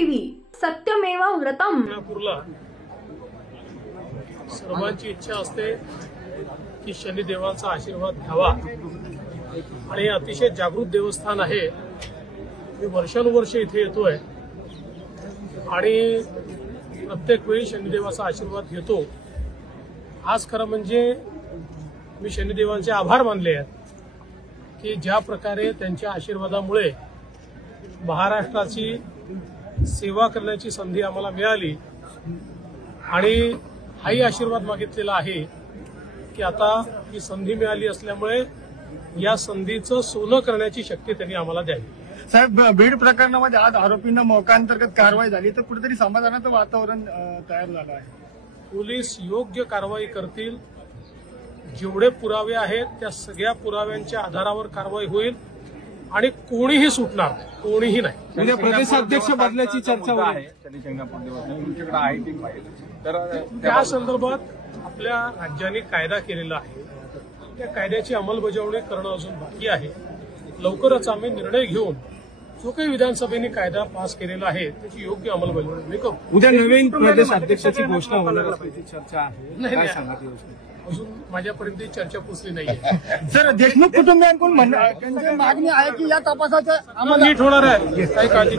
TV सत्यमेव व्रतम। सर्वांची इच्छा असते की शनिदेवाचा आशीर्वाद घ्यावा आणि अतिशय जागृत देवस्थान आहे। मी वर्षानुवर्ष इथे येतोय आणि प्रत्येक वेळी शनिदेवाचा आशीर्वाद घेतो। आज खरं म्हणजे मी शनिदेवांचे आभार मानले आहेत की ज्या प्रकारे त्यांच्या आशीर्वादामुळे महाराष्ट्राची सेवा करण्याची संधी आम्हाला मिळाली आणि हाही आशीर्वाद मागितलेला आहे की आता ही संधी मिळाली असल्यामुळे या संधीचं सोनं करण्याची शक्ती त्यांनी आम्हाला द्यावी। साहेब, बीड प्रकरणामध्ये आज आरोपींना मोकांतर्गत कारवाई झाली तर कुठेतरी समाधानाचं वातावरण तयार झालं आहे। पोलीस योग्य कारवाई करतील। जेवढे पुरावे आहेत त्या सगळ्या पुराव्यांच्या आधारावर कारवाई होईल आणि कोणीही सुटणार नाही, कोणीही नाही। उद्या प्रदेशाध्यक्ष बदलाची चर्चा आहे तुमच्याकडे आहे की तर त्या संदर्भात आपल्या राज्याने कायदा केलेला आहे, त्या कायद्याची अंमलबजावणी करणं अजून बाकी आहे। लवकरच आम्ही निर्णय घेऊन जो काही विधानसभेने कायदा पास केलेला आहे त्याची योग्य अंमलबजावणी करू। उद्या नवीन प्रदेशाध्यक्षाची घोषणा होणार असल्याची चर्चा आहे, काय सांगा ती गोष्ट? अजून माझ्यापर्यंत चर्चा पोहोचली नाहीये। सर, देशमुख कुटुंबियांकडून त्यांची मागणी आहे की या तपासाचं नीट होणार आहे, काही काळजी